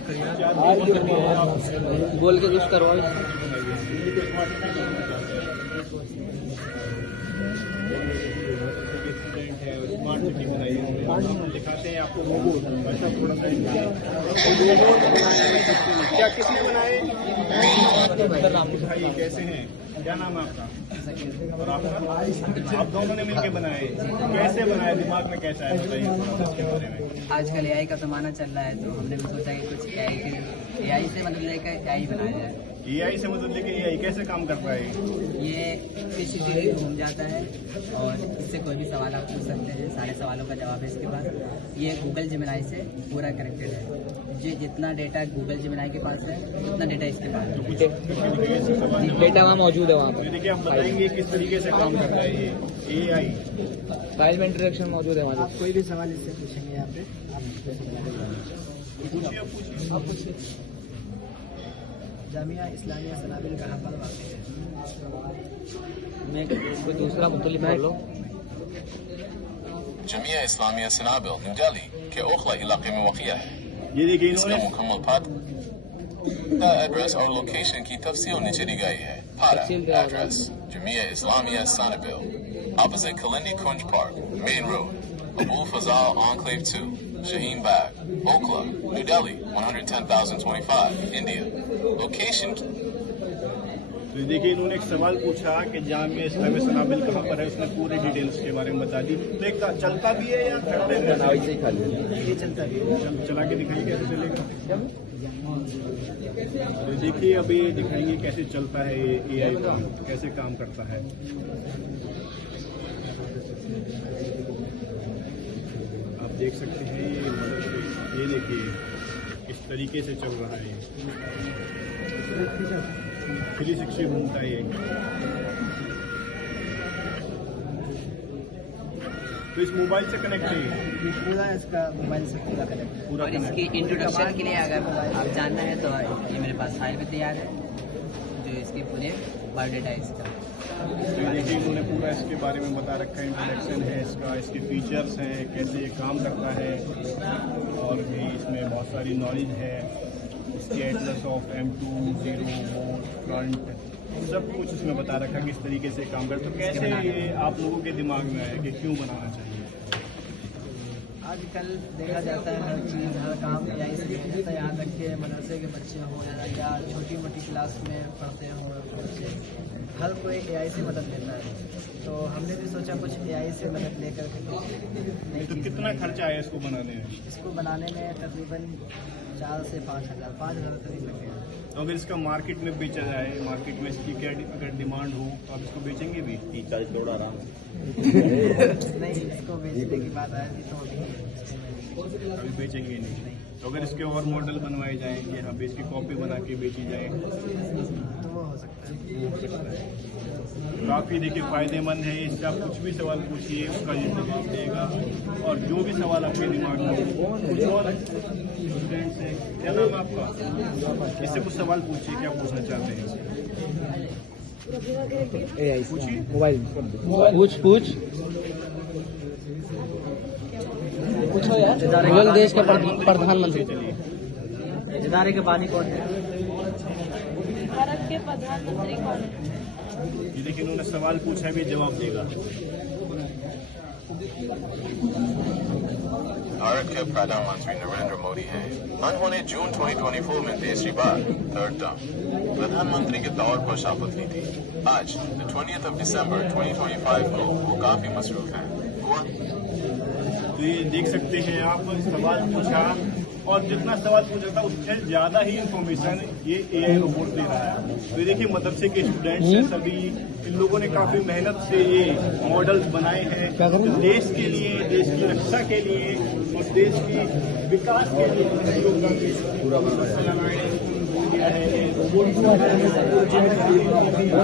बात करिए, बोल के कुछ करवाओ। दिखाते हैं आपको क्या किसने बनाए, कैसे हैं, क्या नाम है आपका और आपका? आप दोनों ने मिलकर बनाए, कैसे बनाए, दिमाग में कैसा है, बताइए इसके बारे में। आजकल एआई का ज़माना चल रहा है तो हमने भी सोचा कि कुछ एआई से मदद लेकर एआई बनाया जाए। एआई से मदद लेके एआई कैसे काम कर रहा है? ये किसी चीज़ घूम जाता है और इससे कोई भी सवाल आप पूछ सकते हैं, सारे सवालों का जवाब है इसके पास। ये गूगल जेमिनी से पूरा कनेक्टेड है। ये जितना डेटा गूगल जेमिनी के पास है उतना डेटा इसके पास है। डेटा वहाँ मौजूद है वहाँ पे। देखिए आप बताएंगे किस तरीके से काम करता है ये एआई। फाइल में इंटरेक्शन मौजूद है वहाँ। आप कोई भी सवाल इससे पूछेंगे यहाँ पे, आप पूछिए। जामिया इस्लामिया सनाबिल कहाँ पर वाक़ है? मैं कोई दूसरा मुख्तलिफ बोल लो। जामिया इस्लामिया सनाबिल न्यू दिल्ली के ओखला इलाके में वाक़िया है। ये देखिए इसका मुकम्मल पता, एड्रेस और लोकेशन की तफसील नीचे दी गई है। पता, address Jamia Islamia Sanabil, opposite Kalindi Kunj park, main road, Abul Fazal enclave 2, Shaheen Bagh, Okhla, New Delhi, 110,025, India. Location. तो देखिए इन्होंने एक सवाल पूछा कि जामिया इस्लामिया सनाबिल कहाँ पर है, उसने पूरी डिटेल्स के बारे में बता दी। तो एक चलता भी है या खड़े हैं? ये चलता भी है। चला के दिखाइए कैसे चलेगा। तो देखिए अभी दिखाएंगे कैसे चलता है ये एआई कैसे काम करता है। आप देख सकते हैं ये देखिए इस तरीके से चल रहा है। 360 घूमता है ये। तो इस मोबाइल से कनेक्ट है, पूरा इसका मोबाइल से पूरा कनेक्ट है। पूरा और इसकी इंट्रोडक्शन के लिए अगर आप जानना है तो ये मेरे पास फाइल में तैयार है, जो इसकी पूरे बायोडाटा है इसका। तो देखिए इन्होंने पूरा इसके बारे में बता रखा है, इंट्रोडक्शन है इसका, इसके फीचर्स हैं, कैसे ये काम करता है, और भी इसमें बहुत सारी नॉलेज है। इसके एड्रेस ऑफ M2, 0, फ्रंट, सब कुछ इसमें बता रखा है किस तरीके से काम करता है। तो कैसे ये आप लोगों के दिमाग में है कि क्यों बनाना चाहिए? आजकल देखा जाता है हर चीज़ हर काम एआई से किया जाता है। यहाँ तक के मदरसे के बच्चे हों या छोटी मोटी क्लास में पढ़ते हों बच्चे, हर कोई एआई से मदद लेता है। तो हमने भी सोचा कुछ एआई से मदद लेकर के तो कितना खर्चा आया इसको बनाने में? इसको बनाने में तकरीबन 4 से 5,000 करीब लगेगा। तो अगर इसका मार्केट में बेचा जाए, मार्केट में इसकी क्या अगर डिमांड हो तो आप इसको बेचेंगे भी? 30-40 करोड़ आराम से। नहीं, इसको बेचने की बात आया थी तो अभी बेचेंगे नहीं। तो अगर इसके और मॉडल बनवाए जाएंगे, यहाँ पे इसकी कॉपी बना के बेची जाए तो वो हो सकता है। काफ़ी देखिए फ़ायदेमंद है। इससे आप कुछ भी सवाल पूछिए उसका ये जवाब देगा, और जो भी सवाल आपके दिमाग में हो। कुछ और स्टूडेंट्स हैं, क्या नाम है आपका? इससे कुछ सवाल पूछिए, क्या पूछना चाहते हैं? पूछिए, मोबाइल पूछ पूछो यार। गूगल देश के प्रधानमंत्री। इदारे के बानी कौन है? भारत के प्रधानमंत्री कौन है? ये देखिए इन्होंने सवाल पूछा भी, जवाब देगा। भारत के प्रधानमंत्री नरेंद्र मोदी हैं। उन्होंने जून 2024 में तीसरी बार थर्ड टर्म प्रधानमंत्री के तौर पर शपथ ली थी। आज 20th of December 2025 को वो काफी मसरूफ हैं। तो ये देख सकते हैं आप, सवाल पूछा और जितना सवाल पूछा था उससे ज़्यादा ही इंफॉर्मेशन ये एआई रोबोट दे रहा है। तो देखिए मदरसे के स्टूडेंट्स हैं सभी, इन लोगों ने काफ़ी मेहनत से ये मॉडल्स बनाए हैं देश के लिए, देश की रक्षा के लिए और देश की विकास के लिए। पूरा